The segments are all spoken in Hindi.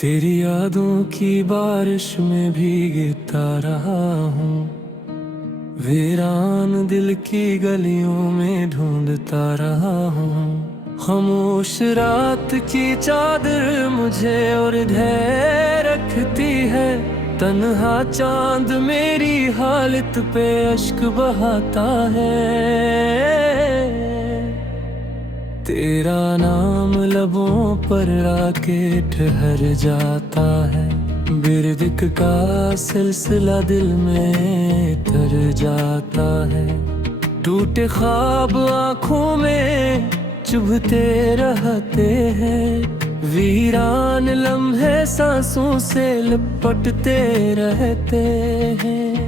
तेरी यादों की बारिश में भीगता रहा हूँ। वीरान दिल की गलियों में ढूंढता रहा हूँ। खामोश रात की चादर मुझे और ढेर रखती है। तन्हा चांद मेरी हालत पे अश्क बहाता है। तेरा नाम लबों पर आके ठहर जाता है। बिरदिक का सिलसिला दिल में तर जाता है। टूटे ख्वाब आँखों में चुभते रहते हैं। वीरान लम्हे सांसों से लिपटते रहते हैं।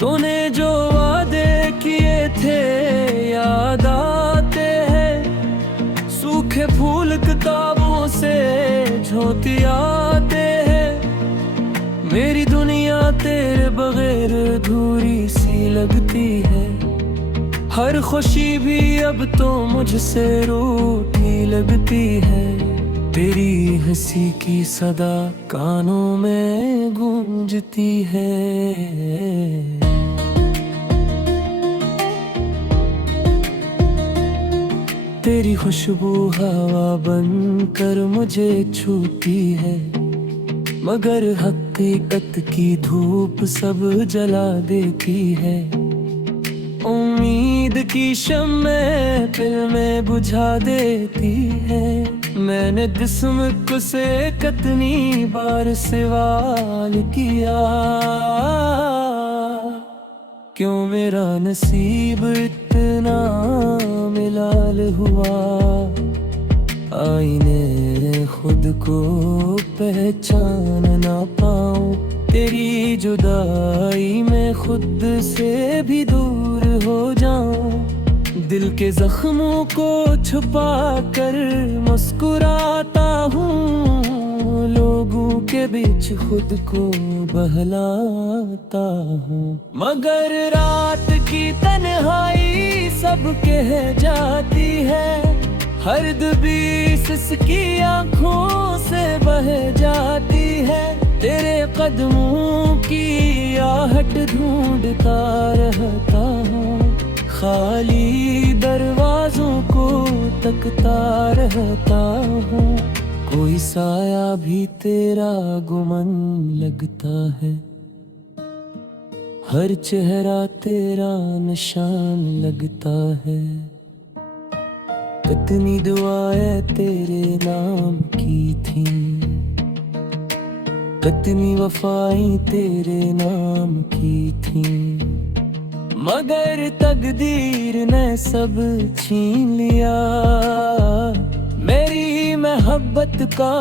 तूने जो वादे किए थे याद आते हैं। सूखे फूल किताबों से झोंती आते हैं। मेरी दुनिया तेरे बगैर अधूरी सी लगती है। हर खुशी भी अब तो मुझसे रूठी लगती है। तेरी हंसी की सदा कानों में गूंजती है। तेरी खुशबू हवा बनकर मुझे छूती है। मगर हकीकत की धूप सब जला देती है। उम्मीद की शम्में दिल में बुझा देती है। मैंने जिस्म को से कितनी बार सवाल किया, क्यों मेरा नसीब इतना मिलाल हुआ। आईने खुद को पहचान ना पाऊं। तेरी जुदाई में खुद से भी दूर हो जाऊं। दिल के जख्मों को छुपा कर मुस्कुराता हूँ। लोगों के बीच खुद को बहलाता हूँ। मगर रात की तन्हाई सब कह जाती है। हर दबी सिसकी आँखों से बह जाती है। तेरे कदमों की आहट ढूंढता रहता हूँ। खाली दरवाजों को तकता रहता हूँ। कोई साया भी तेरा गुमन लगता है। हर चेहरा तेरा निशान लगता है। कितनी दुआएं तेरे नाम की थी। कितनी वफाएं तेरे नाम की थी। मगर तकदीर ने सब छीन लिया। मेरी मोहब्बत का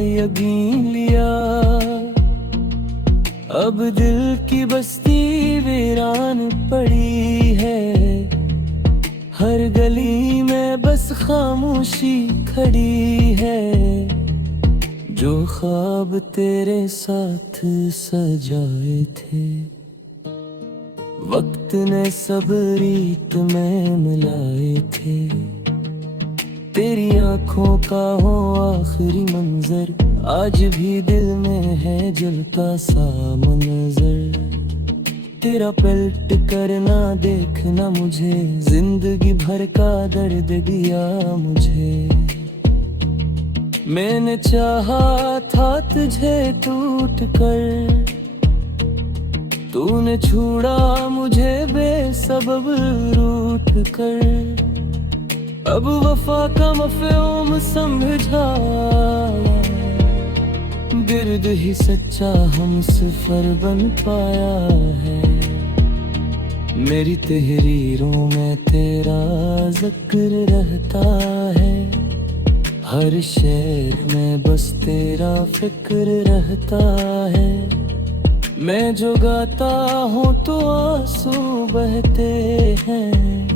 यकीन लिया। अब दिल की बस्ती वीरान पड़ी है। हर गली में बस खामोशी खड़ी है। जो ख्वाब तेरे साथ सजाए थे, वक्त ने सब रीत में मिलाए थे। तेरी आंखों का हो आखिरी मंजर आज भी दिल में है जलता सा मंजर। तेरा पलट करना देखना मुझे जिंदगी भर का दर्द दिया मुझे। मैंने चाहा था तुझे टूट कर, तूने छुड़ा मुझे बेसबब रूठ कर। अब वफा का मफ़हूम समझा, गिर्द ही सच्चा हम सफर बन पाया है। मेरी तहरीरों में तेरा जिक्र रहता है। हर शेर में बस तेरा फिक्र रहता है। मैं जो गाता हूँ तो आंसू बहते हैं।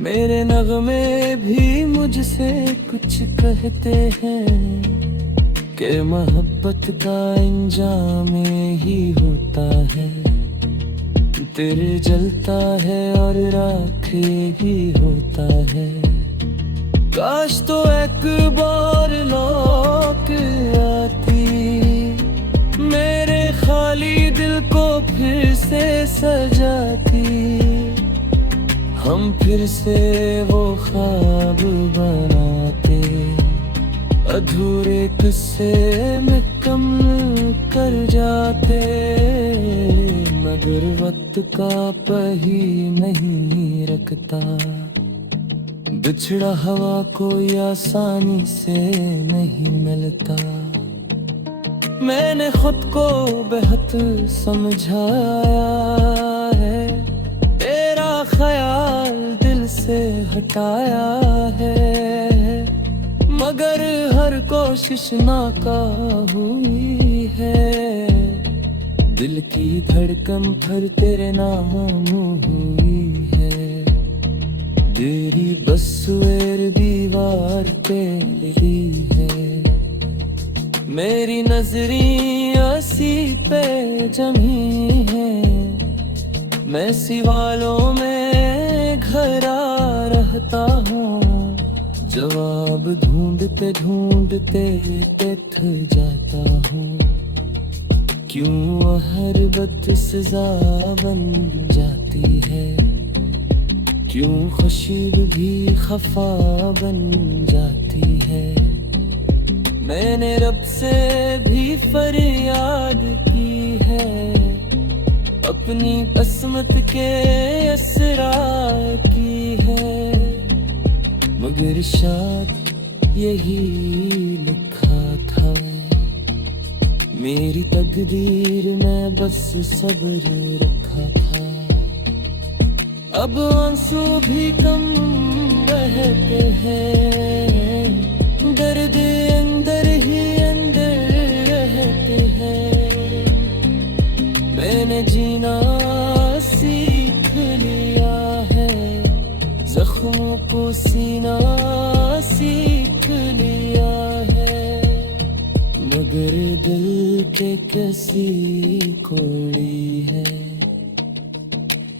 मेरे नगमे भी मुझसे कुछ कहते हैं कि मोहब्बत का अंजाम ही होता है। तेरे जलता है और राख ही होता है। काश तो एक बार लौट आती, मेरे खाली दिल को फिर से सजाती, हम फिर से वो ख्वाब बनाते, अधूरे किस्से मुकम्मल कर जाते। मगर वक्त का पही नहीं रखता, बिछड़ा हवा कोई आसानी से नहीं मिलता। मैंने खुद को बेहद समझाया है, तेरा ख्याल दिल से हटाया है, मगर हर कोशिश नाकाम हुई है। दिल की धड़कन फिर तेरे नाम हुई है, तेरी बसवेर दीवार पे लिखी है। मेरी नजरें आसी पे जमी है, मैं सिवालों में घरा रहता हूँ, जवाब ढूंढते ढूंढते थक जाता हूँ। क्यों हर बद सजा बन जाती है, क्यों खुशी भी खफा बन जाती है। मैंने रब से भी फरियाद की है, अपनी किस्मत के असरार की है, मगर शायद यही लिखा था, मेरी तकदीर में बस सब्र रखा था। अब आंसू भी कम रहते हैं, दर्द अंदर ही अंदर रहते हैं। मैंने जीना सीख लिया है, जख्मों को सीना सीख लिया है, मगर दिल के कैसी कोड़ी है।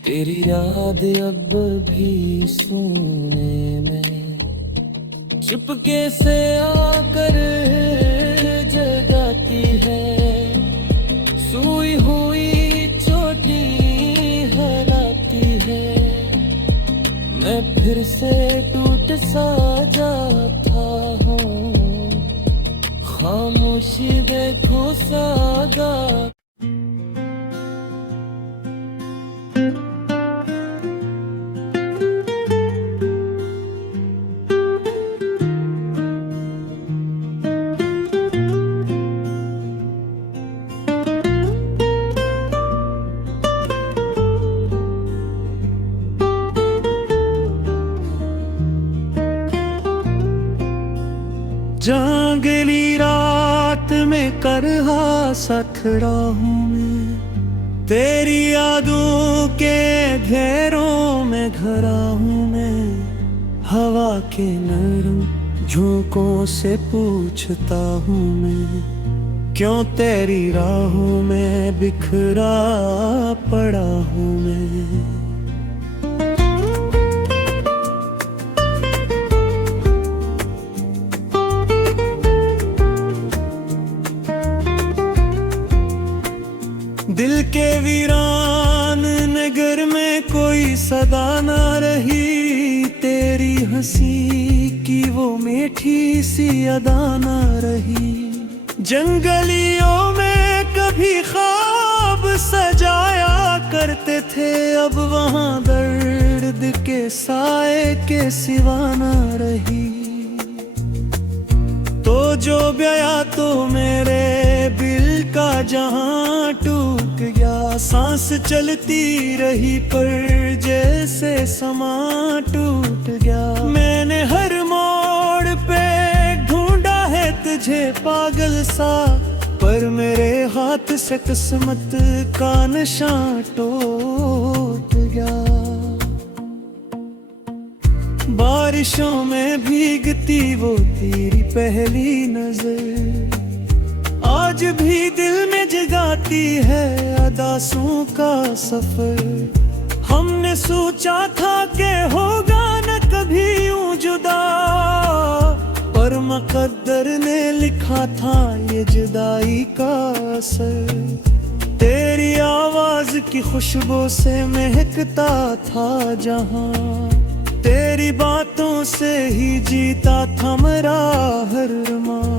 तेरी याद अब भी सुने में चुपके से आकर जगाती है, सोई हुई चोटी हिलाती है। मैं फिर से टूट सा जाता हूँ, खामोशी देखो सादा। जागली रात में करहा सा खड़ा हूँ मैं, तेरी यादों के घेरों में घरा हूँ मैं। हवा के नरम झोंकों से पूछता हूँ मैं, क्यों तेरी राहों में बिखरा पड़ा हूँ मैं। दिल के वीरान नगर में कोई सदा ना रही, तेरी हंसी की वो मीठी सी अदा ना रही। जंगलियों में कभी ख्वाब सजाया करते थे, अब वहाँ दर्द के साए के सिवा ना रही। तो जो गया तो मेरे दिल का जहां टूट गया, सांस चलती रही पर जैसे समा टूट गया। मैंने हर मोड़ पे ढूंढा है तुझे पागल सा, पर मेरे हाथ से किस्मत का निशान टूट गया। बारिशों में भीगती वो तेरी पहली नजर, आज भी दिल में जगाती है अदासों का सफर। हमने सोचा था कि होगा न कभी यूं जुदा, पर मुकद्दर ने लिखा था ये जुदाई का असर। तेरी आवाज की खुशबू से महकता था जहां, तेरी बातों से ही जीता था मेरा हर अरमां।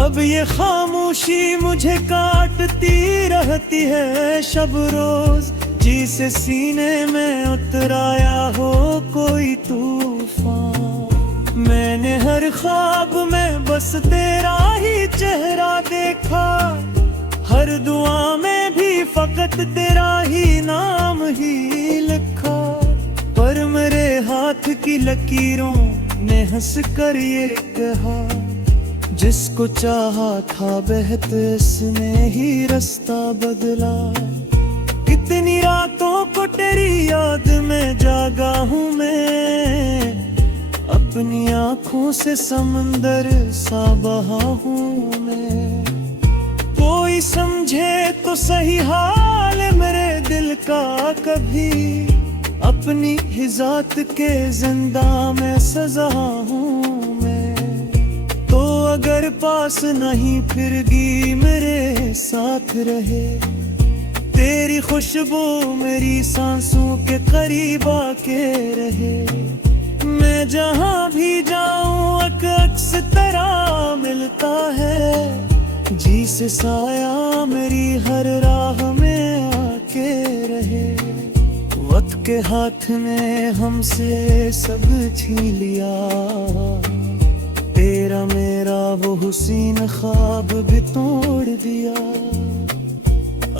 अब ये खामोशी मुझे काटती रहती है शब रोज, जिसे सीने में उतराया हो कोई तूफान। मैंने हर ख्वाब में बस तेरा ही चेहरा देखा, हर दुआ में भी फकत तेरा ही नाम ही लिखा। पर मेरे हाथ की लकीरों ने हंस कर ये कहा, जिसको चाहा था बेहद इसने ही रास्ता बदला। कितनी रातों को तेरी याद में जागा हूँ मैं, अपनी आँखों से समंदर सा बहा हूँ मैं। कोई समझे तो सही हाल मेरे दिल का कभी, अपनी ही जात के जिंदा में सजा हूँ मैं। तो अगर पास नहीं फिरगी मेरे साथ रहे, तेरी खुशबू मेरी सांसों के करीब आके रहे। मैं जहाँ भी जाऊँ अक्स तरह मिलता है, जी से साया मेरी हर राह में आके रहे। वक्त के हाथ ने हमसे सब छीन लिया, तेरा मेरा वो हुसीन ख्वाब भी तोड़ दिया।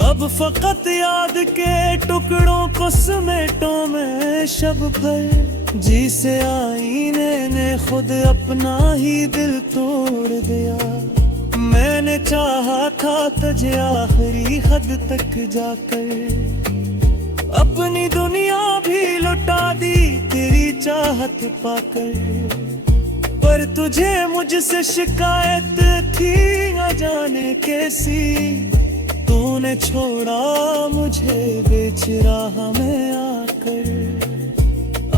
अब फकत याद के टुकड़ों को समेटो मैं शब भर, जिसे आईने ने खुद अपना ही दिल तोड़ दिया। मैंने चाहा था तुझे आखिरी हद तक जाकर, अपनी दुनिया भी लुटा दी तेरी चाहत पाकर। पर तुझे मुझसे शिकायत थी न जाने कैसी, तूने छोड़ा मुझे बेच राह में आकर।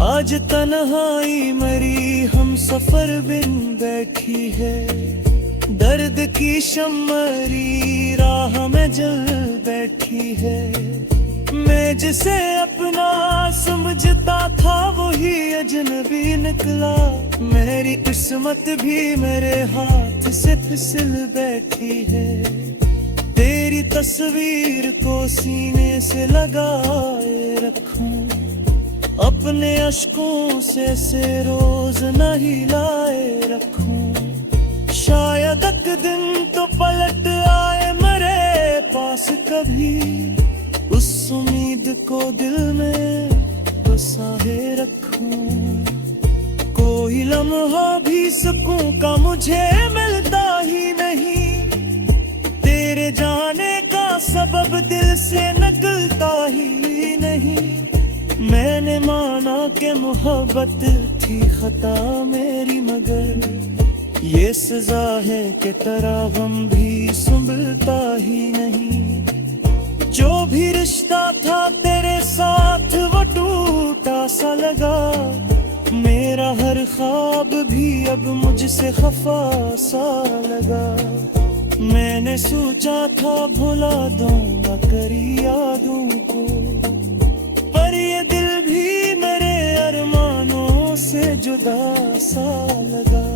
आज तन्हाई मरी हम सफर बिन बैठी है, दर्द की शम्मरी राह में जल बैठी है। मैं जिसे अपना समझता था वही अजनबी निकला, मेरी किस्मत भी मेरे हाथ से फिसल बैठी है। तेरी तस्वीर को सीने से लगाए रखूं, अपने अश्कों से रोज नहीं लाए रखूं। शायद एक दिन तो पलट आए मेरे पास कभी, उस उम्मीद को दिल में बसाए रखूं। कोई लम्हा भी सुकून का मुझे मिलता ही नहीं, तेरे जाने का सबब दिल से निकलता ही नहीं। मैंने माना कि मोहब्बत थी खता मेरी, मगर ये सजा है कि तेरा गम भी संभलता ही नहीं। जो भी रिश्ता था तेरे साथ वो टूटा सा लगा, मेरा हर ख्वाब भी अब मुझसे खफा सा लगा। मैंने सोचा था भुला दूंगा करी यादों को, पर ये दिल भी मेरे अरमानों से जुदा सा लगा।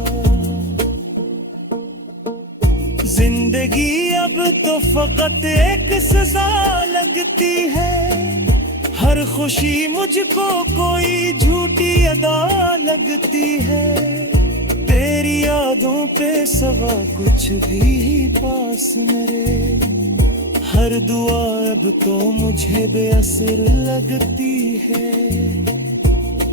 जिंदगी अब तो फकत एक सजा लगती है, हर खुशी मुझको कोई झूठी अदा लगती है। तेरी यादों पे सवा कुछ भी पास मेरे, हर दुआ अब तो मुझे बेअसर लगती है।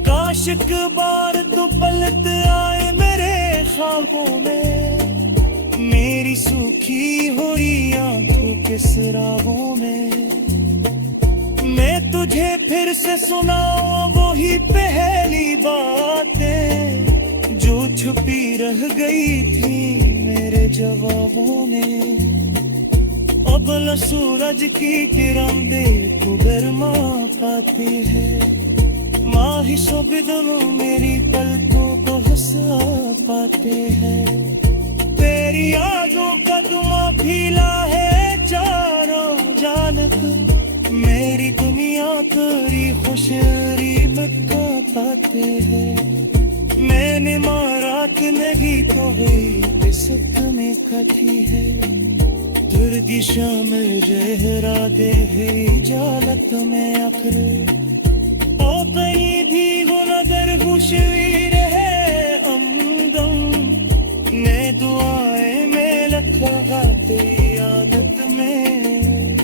काश एक बार तो पलट आए मेरे ख्वाबों में, मेरी सूखी हुई आंखों के सराहों में। मैं तुझे फिर से सुनाऊं वही पहली बातें, जो छुपी रह गई थी मेरे जवाबों में। अब सूरज की किरण देखो गरमा पाती है, माही सुबिदनों मेरी पलकों को हंसा पाते हैं। तेरी यादों का धुआं फैला है चारों जानब, मेरी दुनिया तेरी खुशरी बता पाते हैं। मैंने मारा कि नहीं तो है सपने कथी है, दुर्गी शामिल जहरा दे है जालत में आखिर। ओ कहीं भी वो नजर खुशी रहे हमदम, मैं दुआएं में लगा तेरी आदत में।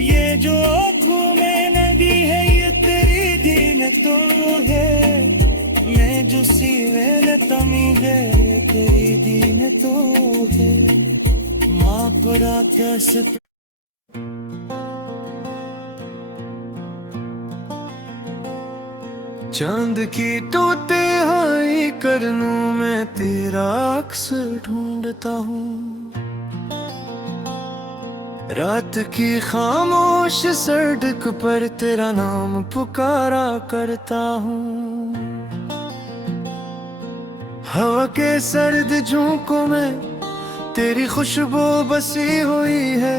ये जो आँखों में नदी है ये तेरी दीन तो है, मैं जो सीने न तमी गए तेरी दीन तो है। माँ पड़ा कैसे चांद की टोटे हाई करनूं में तेरा अक्स ढूंढता हूँ, रात की खामोश सड़क पर तेरा नाम पुकारा करता हूँ। हवा के सर्द झोंकों में तेरी खुशबू बसी हुई है,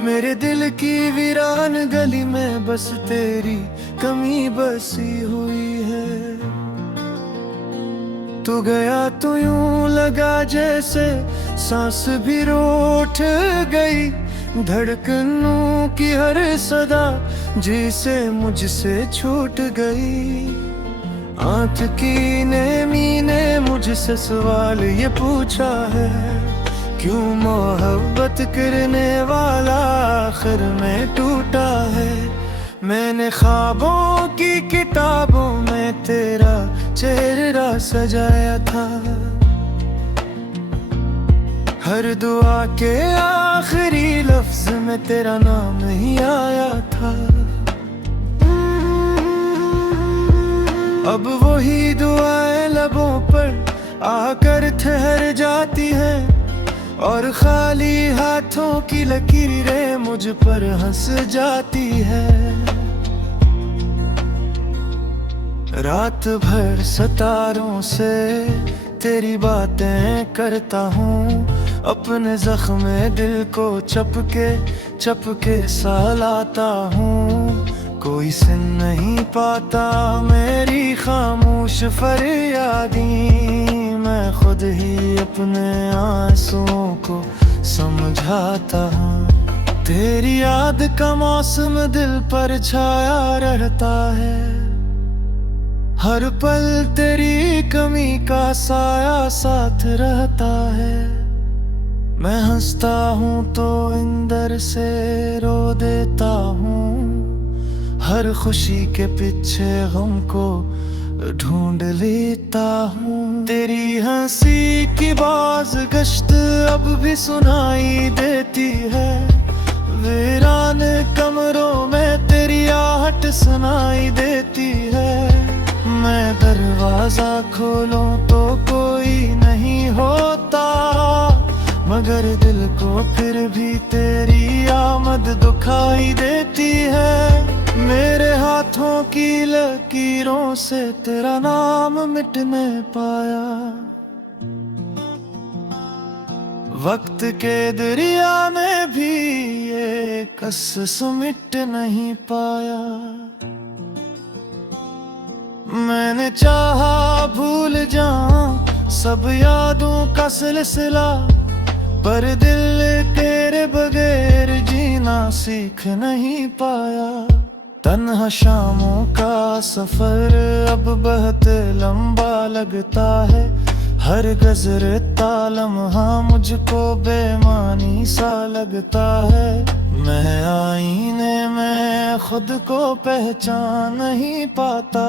मेरे दिल की वीरान गली में बस तेरी कमी बसी हुई है। तू गया तो यूं लगा जैसे सांस भी रूठ गई, धड़कनों की हर सदा जिसे मुझसे छूट गई। आंख की नेमी ने मुझसे सवाल ये पूछा है, क्यों मोहब्बत करने वाला आखिर में टूटा है। मैंने ख्वाबों की किताबों में तेरा चेहरा सजाया था, हर दुआ के आखिरी लफ्ज में तेरा नाम ही आया था। अब वही दुआएं लबों पर आकर ठहर जाती हैं, और खाली हाथों की लकीरें मुझ पर हंस जाती है। रात भर सितारों से तेरी बातें करता हूँ, अपने जख्म दिल को चपके सा लाता हूँ। कोई सुन नहीं पाता मेरी खामोश फरियादी, मैं खुद ही अपने आंसुओं को समझाता हूँ। तेरी याद का मौसम दिल पर छाया रहता है, हर पल तेरी कमी का साया साथ रहता है। मैं हंसता हूँ तो अंदर से रो देता हूँ, हर खुशी के पीछे गम को ढूंढ लेता हूँ। तेरी हंसी की बाज गश्त अब भी सुनाई देती है, वीरान कमरों में तेरी आहट सुनाई देती है। मैं दरवाजा खोलूं तो कोई नहीं होता, मगर दिल को फिर भी तेरी आमद दुखाई देती है। मेरे हाथों की लकीरों से तेरा नाम मिटने पाया, वक्त के दरिया में भी ये कस मिट नहीं पाया। मैंने चाहा भूल जाऊं सब यादों का सिलसिला, पर दिल तेरे बगैर जीना सीख नहीं पाया। तन्हा शामों का सफर अब बहुत लंबा लगता है, हर गजर लम्हा मुझको बेमानी सा लगता है। मैं आईने में खुद को पहचान नहीं पाता,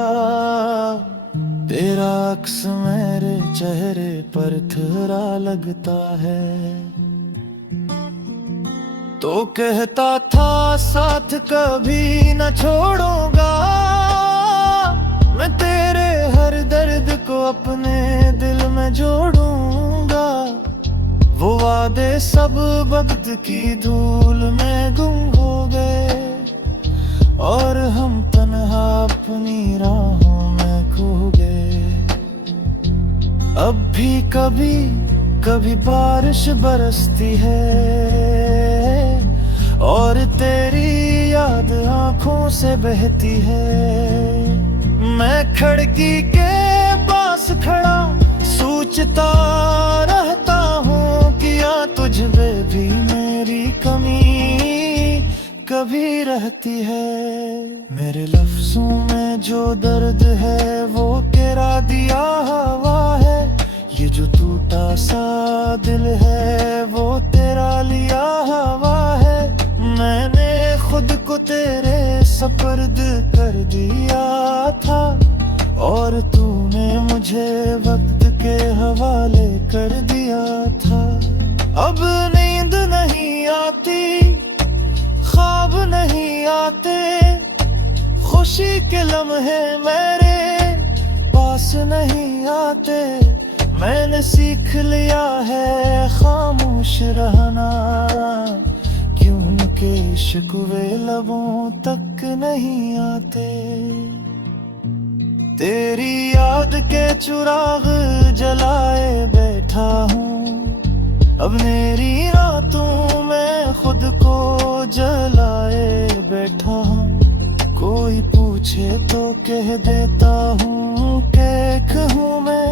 तेरा अक्स मेरे चेहरे पर थोड़ा लगता है। तो कहता था साथ कभी न छोड़ूंगा, मैं तेरे हर दर्द को अपने दिल में जोड़ूंगा। वो वादे सब वक्त की धूल में गुम हो गए, और हम तन्हा अपनी राह बारिश बरसती है और तेरी याद आंखों से बहती है। मैं खिड़की के पास खड़ा सोचता रहता हूँ किया तुझ पे भी मेरी कमी कभी रहती है। मेरे लफ्जों में जो दर्द है वो तेरा दिया हवा है, ये जो टूटा सा दिल है वो तेरा लिया हवा है। मैंने खुद को तेरे सपर्द कर दिया था और तूने मुझे वक्त के हवाले कर दिया था। अब नींद नहीं आती, ख्वाब नहीं आते, खुशी के लम्हे मेरे पास नहीं आते। मैंने सीख लिया है खामोश रहना, क्यों उनके शिकवे लबों तक नहीं आते। तेरी याद के चिराग जलाए बैठा हूँ, अब मेरी रातों में खुद को जलाए बैठा हूँ। कोई पूछे तो कह देता हूँ कि हूँ मैं,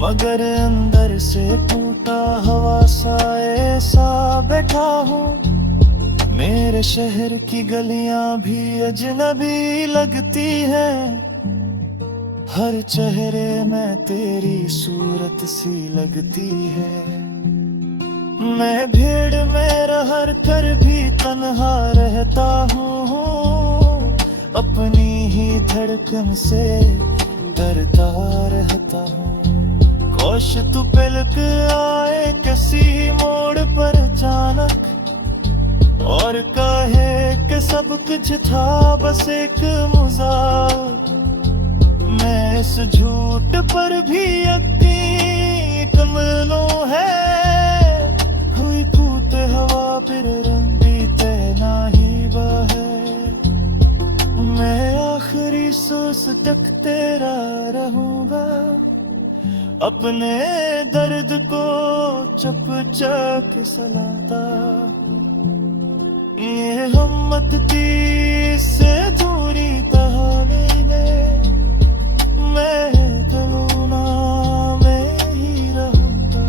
मगर अंदर से टूटा हवा सा ऐसा बैठा हूँ। मेरे शहर की गलियां भी अजनबी लगती हैं, हर चेहरे में तेरी सूरत सी लगती है। मैं भीड़ में रह कर भी तन्हा रहता हूँ, अपनी ही धड़कन से डरता रहता हूँ। काश तू पलक आए किसी मोड़ पर अचानक और कहे कि सब कुछ था बस एक मजाक। मैं इस झूठ पर भी यकीन कमलों है, हुई फूट हवा फिर रंग बीते ना ही बहे। मैं आखिरी सांस तक तेरा रहूंगा, अपने दर्द को चुपचाप सलाता। ये हिम्मत थी से दूरी कहानी ने, मैं चलूं ना मैं ही रहूंगा।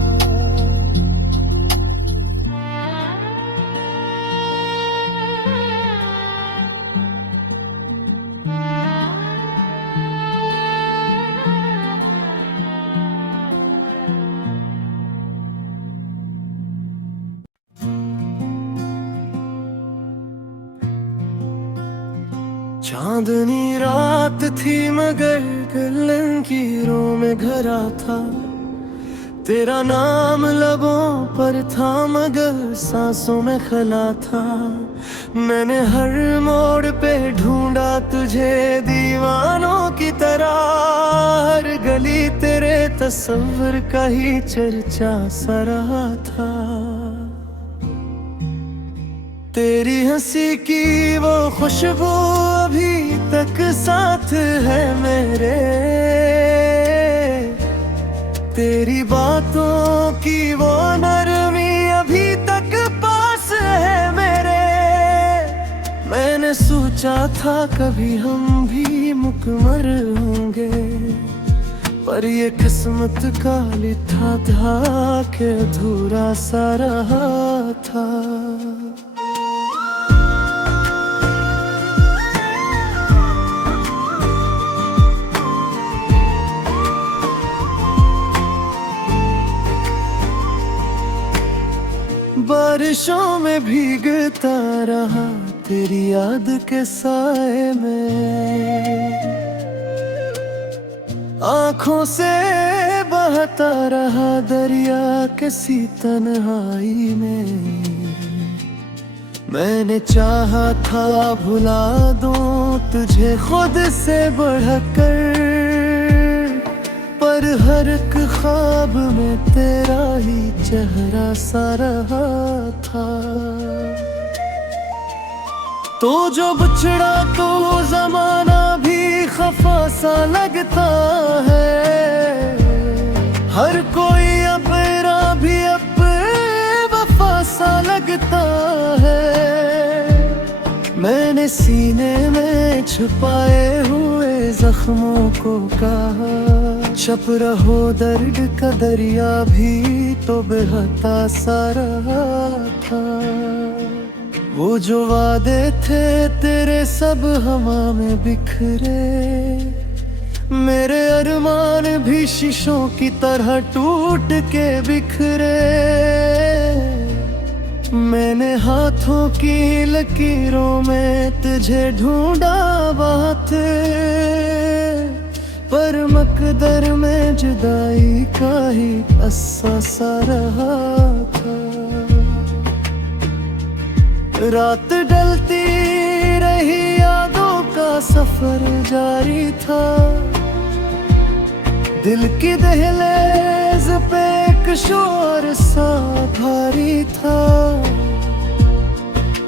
चांदनी रात थी मगर लकीरों में घरा था, तेरा नाम लबों पर था मगर सांसों में खला था। मैंने हर मोड़ पे ढूंढा तुझे दीवानों की तरह, हर गली तेरे तस्वीर का ही चर्चा सा रहा था। तेरी हंसी की वो खुशबू अभी तक साथ है मेरे, तेरी बातों की वो नरमी अभी तक पास है मेरे। मैंने सोचा था कभी हम भी मुकम्मल होंगे, पर ये किस्मत का लिखा था कि अधूरा सा रहा था। बारिशों में भीगता रहा तेरी याद के साए में, आँखों से बहता रहा दरिया किसी तन्हाई में। मैंने चाहा था भुला दूं तुझे खुद से बढ़कर, पर हर एक ख्वाब में तेरा ही चेहरा सा रहा था। तो जो बिछड़ा तो जमाना भी खफा सा लगता है, हर कोई अपना भी अपना मैंने सीने में छुपाए हुए जख्मों को कहा, छप रहो दर्द का दरिया भी तो बहता सा रहा था। वो जो वादे थे तेरे सब हवा में बिखरे, मेरे अरमान भी शीशों की तरह टूट के बिखरे। मैंने हाथों की लकीरों में तुझे ढूंढा बात, पर मकदर में जुदाई का ही अस्सा सा रहा था। रात ढलती रही यादों का सफर जारी था, दिल की दहलीज पे एक शोर सा भारी था।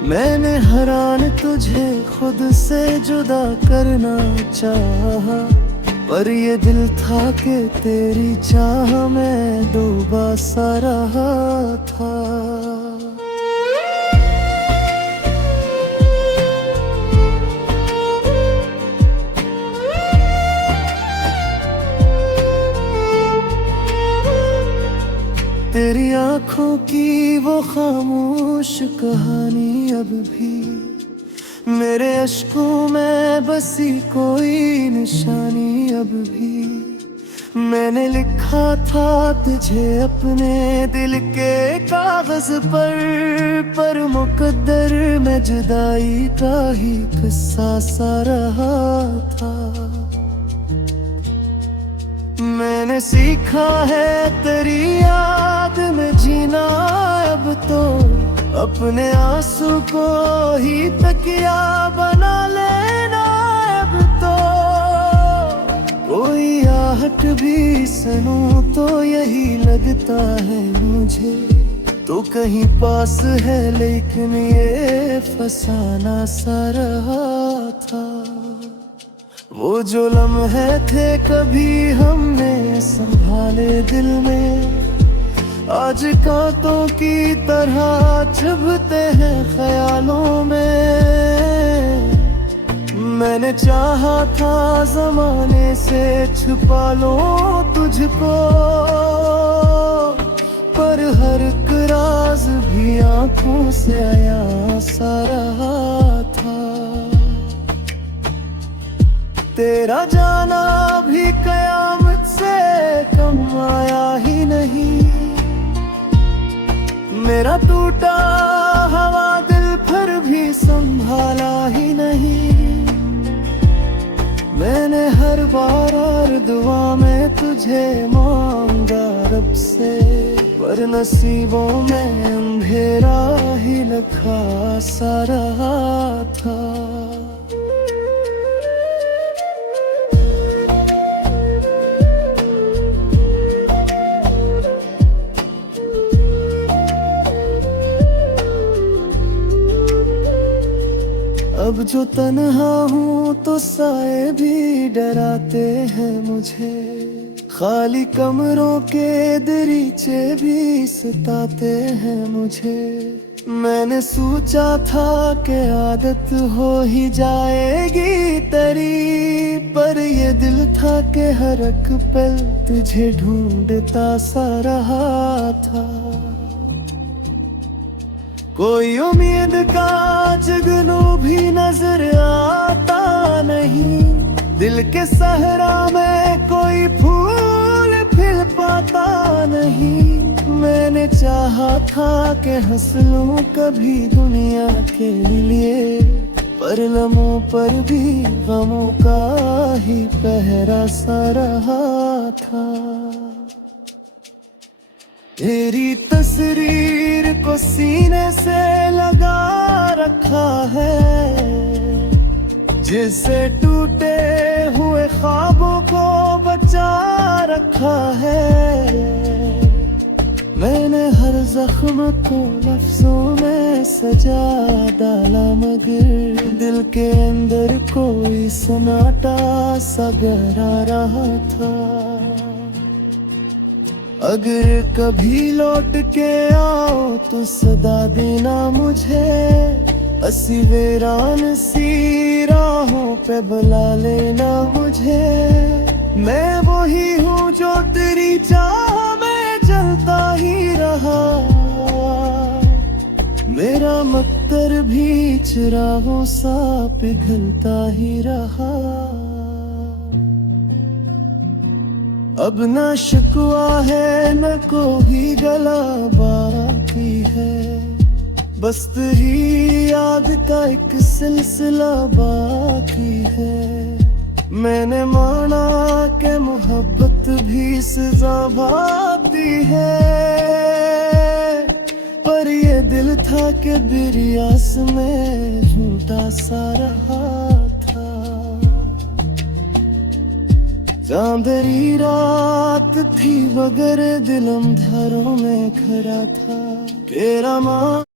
मैंने हैरान तुझे खुद से जुदा करना चाहा, पर ये दिल था कि तेरी चाह में डूबा सा रहा था। तेरी आँखों की वो खामोश कहानी अब भी मेरे अश्कों में बसी कोई निशानी अब भी। मैंने लिखा था तुझे अपने दिल के कागज पर मुकद्दर में जुदाई का ही किस्सा सा रहा था। मैंने सीखा है तेरी याद में जीना अब तो, अपने आंसू को ही तकिया बना लेना अब तो। कोई आहट भी सुनूं तो यही लगता है मुझे, तो कहीं पास है लेकिन ये फसाना सा रहा था। वो जो लम्हे थे कभी हमने संभाले दिल में, आज कांटों की तरह चुभते हैं ख्यालों में। मैंने चाहा था ज़माने से छुपा लो तुझको, पर हर एक राज भी आंखों से आया सा रहा था। तेरा जाना भी कयामत से कम आया ही नहीं, मेरा टूटा हवा दिल फिर भी संभाला ही नहीं। मैंने हर बार और दुआ में तुझे मांगा रब से, पर नसीबों में अंधेरा ही लिखा सा रहा था। अब जो तन्हा हूँ तो साए भी डराते हैं मुझे, खाली कमरों के दरीचे भी सताते हैं मुझे। मैंने सोचा था कि आदत हो ही जाएगी तेरी, पर ये दिल था कि हर एक पल तुझे ढूंढता सा रहा था। कोई उम्मीद का जुगनू भी नजर आता नहीं, दिल के सहरा में कोई फूल खिल पाता नहीं। मैंने चाहा था कि हंस लूं कभी दुनिया के लिए, पर लम्हों पर भी गमों का ही पहरा सा रहा था। तेरी तस्वीर को सीने से लगा रखा है, जिसे टूटे हुए ख्वाबों को बचा रखा है। मैंने हर जख्म को लफ्जों में सजा डाला, मगर दिल के अंदर कोई सन्नाटा सा गहरा रहा था। अगर कभी लौट के आओ तो सदा देना मुझे, असी वीरान सी राहों पे बुला लेना मुझे, मैं वही हूँ जो तेरी चाह में जलता ही रहा। मेरा मक्तर भी चिरागों सा पिघलता ही रहा। अब न शिकवा है न कोई गला बाकी है, बस तेरी याद का एक सिलसिला बाकी है। मैंने माना कि मोहब्बत भी सजा भाती है, पर ये दिल था कि बिरियास में झूठा सा रहा था। चांदरी रात थी मगर दिल अंधारों में खड़ा था। तेरा माँ